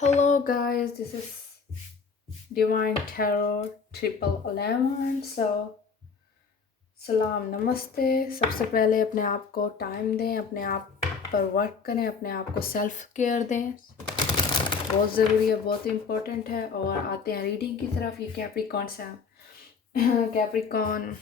Hello guys, this is Divine Tarot Triple 11. सलाम नमस्ते। सबसे पहले अपने आप को टाइम दें, अपने आप पर वर्क करें, अपने आप को सेल्फ केयर दें, बहुत ज़रूरी है, बहुत इम्पोर्टेंट है। और आते हैं रीडिंग की तरफ। ये कैप्रिकॉन से कैप्रिकॉन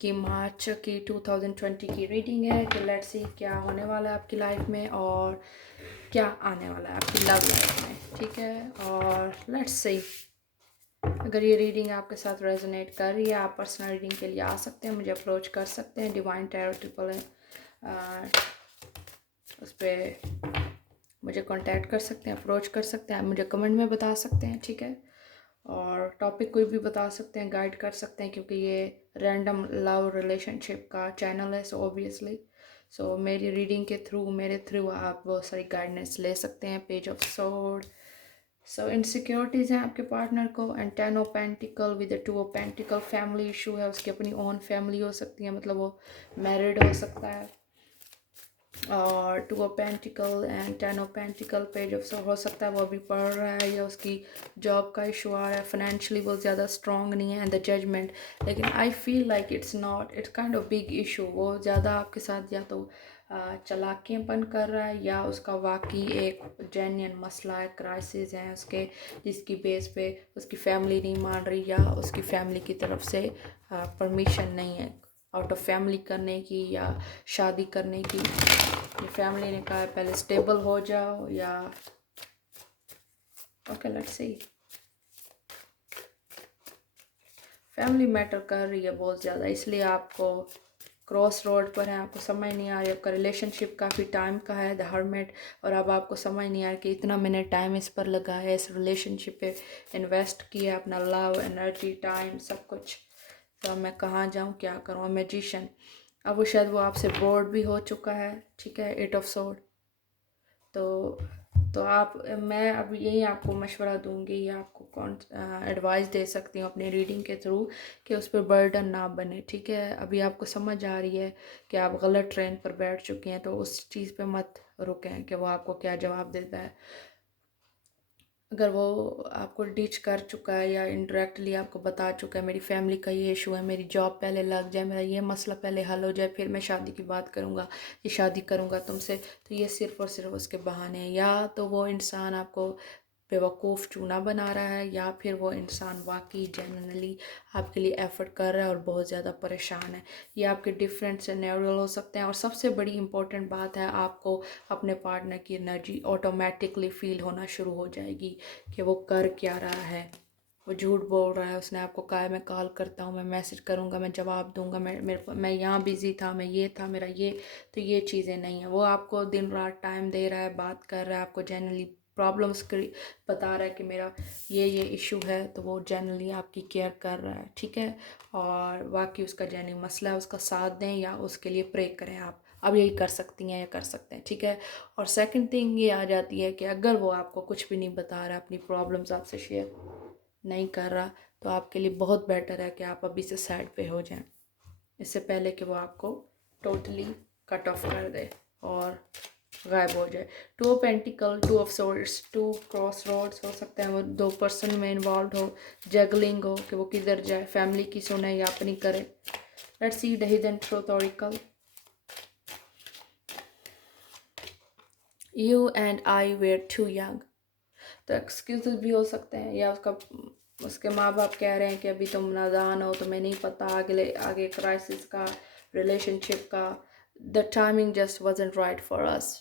की मार्च की 2020 की रीडिंग है कि लेट्स सी क्या होने वाला है आपकी लाइफ में और क्या आने वाला है आपकी लव लाइफ में। ठीक है, और लेट्स सी अगर ये रीडिंग आपके साथ रेजोनेट कर रही है, आप पर्सनल रीडिंग के लिए आ सकते हैं, मुझे अप्रोच कर सकते हैं। डिवाइन टैरो ट्रिपल है, उस पर मुझे कांटेक्ट कर सकते हैं, अप्रोच कर सकते हैं, मुझे कमेंट में बता सकते हैं। ठीक है, और टॉपिक कोई भी बता सकते हैं, गाइड कर सकते हैं, क्योंकि ये रैंडम लव रिलेशनशिप का चैनल है। सो ऑब्वियसली मेरी रीडिंग के थ्रू, मेरे थ्रू आप बहुत सारी गाइडेंस ले सकते हैं। पेज ऑफ सोर्ड, इनसिक्योरिटीज़ हैं आपके पार्टनर को, and 10 of pentacle with 2 of pentacle. Family issue है, उसकी अपनी ओन फैमिली हो सकती है, मतलब वो मैरिड हो सकता है। और 2 of pentacle and 10 of pentacle. Page of sword हो सकता है वो अभी पढ़ रहा है, या उसकी जॉब का इशू आ रहा है, फाइनेंशियली बहुत ज़्यादा स्ट्रॉन्ग नहीं है। एंड द जजमेंट, लेकिन I feel like it's not, it's kind of big issue. वो ज़्यादा आपके साथ या तो चालाकियापन कर रहा है, या उसका वाकई एक जेन्युइन मसला है, क्राइसिस है उसके, जिसकी बेस पे उसकी फैमिली नहीं मान रही, या उसकी फैमिली की तरफ से परमिशन नहीं है आउट ऑफ फैमिली करने की या शादी करने की। ये फैमिली ने कहा है पहले स्टेबल हो जाओ, या okay let's see. Family matter कर रही है बहुत ज़्यादा, इसलिए आपको क्रॉस रोड पर है, आपको समझ नहीं आ रही। आपका रिलेशनशिप काफ़ी टाइम का है, द हर्मिट, और अब आपको समझ नहीं आ रहा कि इतना मैंने टाइम इस पर लगा है, इस रिलेशनशिप पे इन्वेस्ट किया, अपना लव, एनर्जी, टाइम, सब कुछ। तो अब मैं कहाँ जाऊँ, क्या करूँ। मैजिशियन, अब वो शायद वो आपसे बोर्ड भी हो चुका है। ठीक है, 8 ऑफ सोर्ड। तो आप, मैं अब यही आपको मशवरा दूंगी, या आपको कौन एडवाइस दे सकती हूँ अपनी रीडिंग के थ्रू, कि उस पर बर्डन ना बने। ठीक है, अभी आपको समझ आ रही है कि आप गलत ट्रेन पर बैठ चुकी हैं, तो उस चीज़ पे मत रुकें कि वो आपको क्या जवाब देता है। अगर वो आपको डिच कर चुका है, या इनडायरेक्टली आपको बता चुका है मेरी फैमिली का ये इशू है, मेरी जॉब पहले लग जाए, मेरा ये मसला पहले हल हो जाए, फिर मैं शादी की बात करूँगा, ये शादी करूँगा तुमसे, तो ये सिर्फ़ और सिर्फ उसके बहाने हैं। या तो वो इंसान आपको बेवकूफ़ चूना बना रहा है, या फिर वो इंसान वाकई जेन्युइनली आपके लिए एफ़र्ट कर रहा है और बहुत ज़्यादा परेशान है। ये आपके डिफरेंट सिनेरियो हो सकते हैं। और सबसे बड़ी इंपॉर्टेंट बात है, आपको अपने पार्टनर की एनर्जी ऑटोमेटिकली फील होना शुरू हो जाएगी कि वो कर क्या रहा है। वो झूठ बोल रहा है, उसने आपको कहा है मैं कॉल करता हूँ, मैं मैसेज करूँगा, मैं जवाब दूंगा, मैं यहाँ बिज़ी था, मैं ये था, मेरा ये। तो ये चीज़ें नहीं है। वो आपको दिन रात टाइम दे रहा है, बात कर रहा है, आपको जनरली प्रॉब्लम्स बता रहा है कि मेरा ये इशू है, तो वो जनरली आपकी केयर कर रहा है। ठीक है, और बाकी उसका जेन्युइन मसला है, उसका साथ दें या उसके लिए प्रे करें। आप अब यही कर सकती हैं या कर सकते हैं। ठीक है, और सेकंड थिंग ये आ जाती है कि अगर वो आपको कुछ भी नहीं बता रहा, अपनी प्रॉब्लम्स आपसे शेयर नहीं कर रहा, तो आपके लिए बहुत बेटर है कि आप अभी से साइड पे हो जाएं, इससे पहले कि वो आपको टोटली कट ऑफ कर दे और गायब हो जाए। 2 of pentacles, 2 of swords, 2 crossroads हो सकते हैं। वो 2 पर्सन में इन्वॉल्व हो, जगलिंग हो कि वो किधर जाए, फैमिली की सुने या अपनी करे। Let's see the hidden truth oracle. You and I were too young, तो एक्सक्यूजेस भी हो सकते हैं, या उसके माँ बाप कह रहे हैं कि अभी तुम नादान हो, तुम्हें नहीं पता आगे आगे क्राइसिस का, रिलेशनशिप का। The timing just wasn't right for us.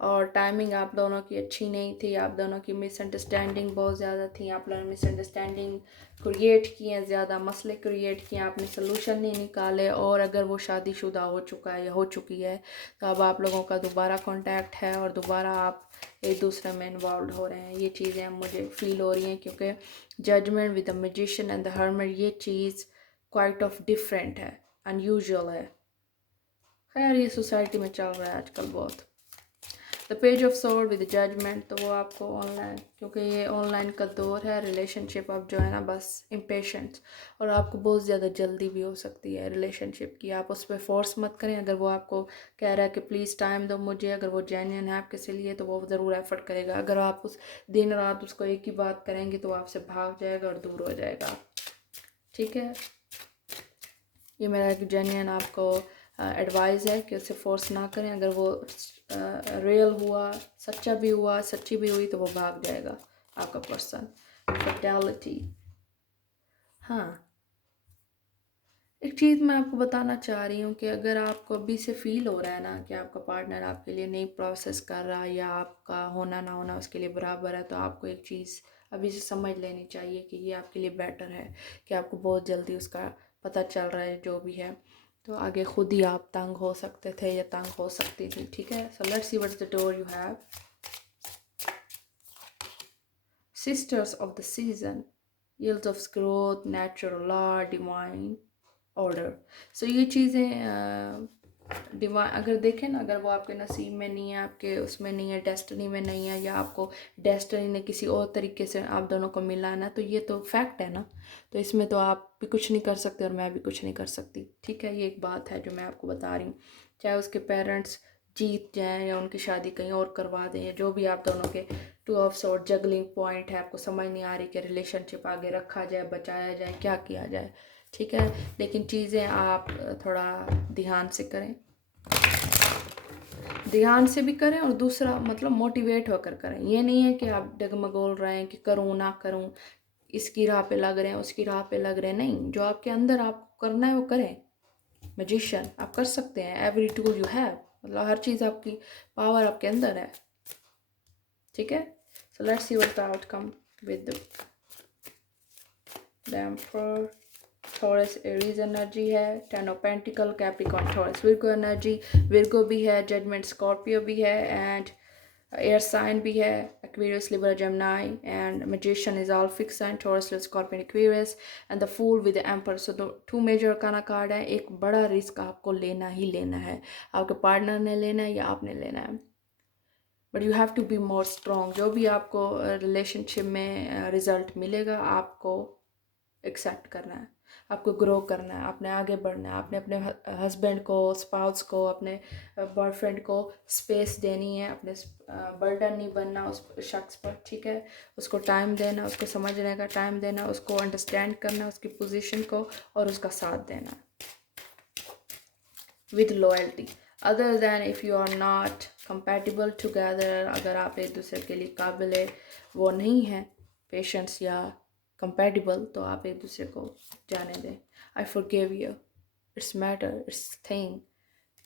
और टाइमिंग आप दोनों की अच्छी नहीं थी, आप दोनों की मिसअंडरस्टैंडिंग बहुत ज़्यादा थी, आप लोगों ने मिसअंडरस्टैंडिंग क्रिएट किए हैं, ज़्यादा मसले क्रिएट किए, आपने सोल्यूशन नहीं निकाले। और अगर वो शादीशुदा हो चुका है या हो चुकी है, तो अब आप लोगों का दोबारा कांटेक्ट है और दोबारा आप एक दूसरे में इन्वॉल्व हो रहे हैं। ये चीज़ें मुझे फील हो रही हैं, क्योंकि judgement with the magician and the hermit, ये चीज़ क्वाइट ऑफ डिफरेंट है, अनयूजुअल है। खैर ये सोसाइटी में चल रहा है आजकल बहुत। The page of sword with judgement, तो वो आपको ऑनलाइन, क्योंकि ये ऑनलाइन का दौर है, रिलेशनशिप अब जो है ना बस इम्पेशेंस, और आपको बहुत ज़्यादा जल्दी भी हो सकती है रिलेशनशिप की। आप उस पर फोर्स मत करें। अगर वो आपको कह रहा है कि प्लीज़ टाइम दो मुझे, अगर वो जेन्युइन है आपके लिए, तो वो ज़रूर एफर्ट करेगा। अगर आप उस दिन रात उसको एक ही बात करेंगे तो वो आपसे भाग जाएगा और दूर हो जाएगा। ठीक है, ये मेरा एक जेन्युइन आपको एडवाइस है कि उसे फोर्स ना करें। अगर वो रियल हुआ, सच्चा भी हुआ, सच्ची भी हुई, तो वो भाग जाएगा आपका पर्सन। फैटेलिटी। हाँ, एक चीज़ मैं आपको बताना चाह रही हूँ कि अगर आपको अभी से फील हो रहा है ना कि आपका पार्टनर आपके लिए नहीं प्रोसेस कर रहा, या आपका होना ना होना उसके लिए बराबर है, तो आपको एक चीज़ अभी से समझ लेनी चाहिए कि ये आपके लिए बेटर है, कि आपको बहुत जल्दी उसका पता चल रहा है जो भी है, तो आगे खुद ही आप तंग हो सकते थे या तंग हो सकती थी। ठीक है, so let's see what's the door you have. Sisters of the season, yields of growth, natural law, divine order. So ये चीज़ें डिवाइन, अगर देखें ना, अगर वो आपके नसीब में नहीं है, आपके उसमें नहीं है, डेस्टिनी में नहीं है, या आपको डेस्टिनी ने किसी और तरीके से आप दोनों को मिला ना, तो ये तो फैक्ट है ना। तो इसमें तो आप भी कुछ नहीं कर सकते और मैं भी कुछ नहीं कर सकती। ठीक है, ये एक बात है जो मैं आपको बता रही हूँ। चाहे उसके पेरेंट्स जीत जाएं या उनकी शादी कहीं और करवा दें, या जो भी आप दोनों के two of sort juggling point है, आपको समझ नहीं आ रही कि रिलेशनशिप आगे रखा जाए, बचाया जाए, क्या किया जाए। ठीक है, लेकिन चीज़ें आप थोड़ा ध्यान से करें, ध्यान से भी करें, और दूसरा मतलब मोटिवेट होकर करें। ये नहीं है कि आप डगमगोल रहे हैं कि करूँ ना करूँ, इसकी राह पे लग रहे हैं, उसकी राह पे लग रहे हैं। नहीं, जो आपके अंदर आपको करना है वो करें। मैजिशियन आप कर सकते हैं, एवरी टूल यू हैव, मतलब हर चीज़ आपकी पावर आपके अंदर है। ठीक है, so let's see what the outcome with the emperor. Taurus Aries energy है, ten of pentacle, Capricorn, Taurus, Virgo energy, Virgo भी है, जजमेंट स्कॉर्पियो भी है, एंड एयर साइन भी है, Aquarius, Libra, Gemini, and magician is all fix sign, Taurus, Scorpion, Aquarius, and the fool with the emperor. So two major arcana card है। एक बड़ा risk आपको लेना ही लेना है, आपके पार्टनर ने लेना है या आपने लेना है, but you have to be more strong. जो भी आपको रिलेशनशिप में रिजल्ट मिलेगा, आपको एक्सेप्ट करना है, आपको ग्रो करना है, आपने आगे बढ़ना है, आपने अपने हस्बैंड को, स्पाउस को, अपने बॉयफ्रेंड को स्पेस देनी है, अपने बर्डन नहीं बनना उस शख्स पर। ठीक है, उसको टाइम देना, उसको समझने का टाइम देना, उसको अंडरस्टैंड करना, उसकी पोजीशन को, और उसका साथ देना with loyalty. Other than if you are not compatible together, अगर आप एक दूसरे के लिए काबिल वो नहीं है, पेशेंस या कंपैटिबल, तो आप एक दूसरे को जाने दें। I forgive you, it's matter, it's thing.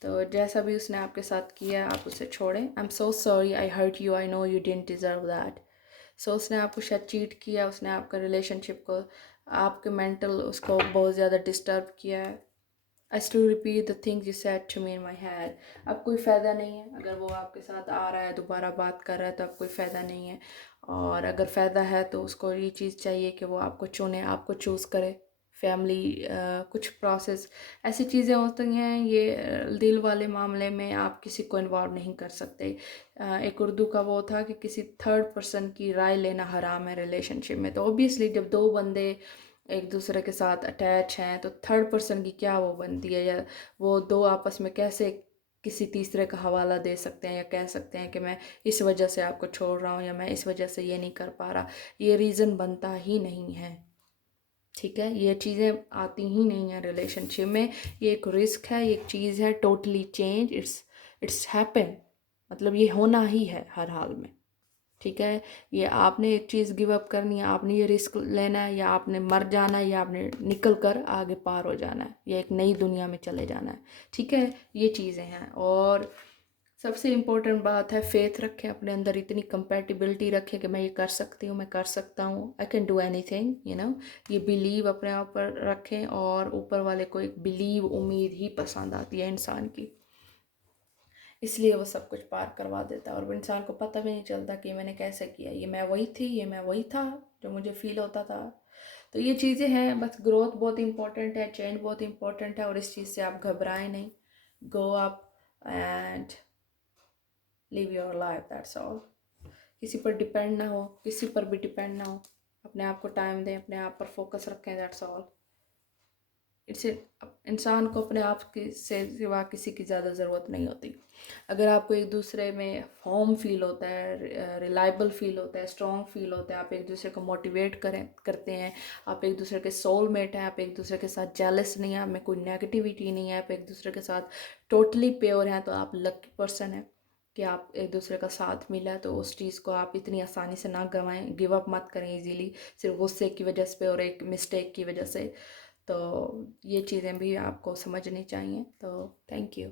तो जैसा भी उसने आपके साथ किया, आप उसे छोड़ें। I am so sorry I hurt you, I know you didn't deserve that. So उसने आपको शायद चीट किया, उसने आपका रिलेशनशिप को, आपके मेंटल उसको बहुत ज़्यादा डिस्टर्ब किया है। I still repeat the things you said to me in my head. अब कोई फ़ायदा नहीं है, अगर वो आपके साथ आ रहा है, दोबारा बात कर रहा है, तो अब कोई फ़ायदा नहीं है। और अगर फ़ायदा है तो उसको ये चीज़ चाहिए कि वो आपको चुने, आपको चूज़ करे। फैमिली कुछ प्रोसेस ऐसी चीज़ें होती हैं, ये दिल वाले मामले में आप किसी को इन्वॉल्व नहीं कर सकते। एक उर्दू का वो था कि किसी थर्ड पर्सन की राय लेना हराम है रिलेशनशिप में। तो ऑब्वियसली जब दो बंदे एक दूसरे के साथ अटैच हैं, तो थर्ड पर्सन की क्या वो बनती है, या वो दो आपस में कैसे किसी तीसरे का हवाला दे सकते हैं, या कह सकते हैं कि मैं इस वजह से आपको छोड़ रहा हूँ, या मैं इस वजह से ये नहीं कर पा रहा। ये रीज़न बनता ही नहीं है। ठीक है, ये चीज़ें आती ही नहीं हैं रिलेशनशिप में। ये एक रिस्क है, ये एक चीज़ है टोटली चेंज, इट्स हैपन, मतलब ये होना ही है हर हाल में। ठीक है, ये आपने एक चीज़ गिव अप करनी है, आपने ये रिस्क लेना है, या आपने मर जाना है, या आपने निकल कर आगे पार हो जाना है, या एक नई दुनिया में चले जाना है। ठीक है, ये चीज़ें हैं। और सबसे इम्पोर्टेंट बात है, फेथ रखें अपने अंदर, इतनी कंपेटिबिलिटी रखें कि मैं ये कर सकती हूँ, मैं कर सकता हूँ, I can do anything, you know. ये बिलीव अपने आप पर रखें, और ऊपर वाले को एक बिलीव, उम्मीद ही पसंद आती है इंसान की, इसलिए वो सब कुछ पार करवा देता है, और वो इंसान को पता भी नहीं चलता कि मैंने कैसे किया, ये मैं वही थी, ये मैं वही था जो मुझे फील होता था। तो ये चीज़ें हैं, बस ग्रोथ बहुत इंपॉर्टेंट है, चेंज बहुत इंपॉर्टेंट है, और इस चीज़ से आप घबराएं नहीं। Go up and live your life, that's all. किसी पर डिपेंड ना हो, किसी पर भी डिपेंड ना हो, अपने आप को टाइम दें, अपने आप पर फोकस रखें, दैट्स ऑल। इट्स इंसान को अपने आप की से सिवा किसी की ज़्यादा ज़रूरत नहीं होती। अगर आपको एक दूसरे में होम फील होता है, रिलायबल फील होता है, स्ट्रॉन्ग फील होता है, आप एक दूसरे को मोटिवेट करते हैं, आप एक दूसरे के सोलमेट हैं, आप एक दूसरे के साथ जेलस नहीं है, आप में कोई नेगेटिविटी नहीं है, आप एक दूसरे के साथ टोटली प्योर हैं, तो आप लकी पर्सन हैं कि आप एक दूसरे का साथ मिला है। तो उस चीज़ को आप इतनी आसानी से ना गंवाएं, गिव अप मत करें इजीली, सिर्फ गुस्से की वजह से और एक मिस्टेक की वजह से। तो ये चीज़ें भी आपको समझनी चाहिए। तो थैंक यू।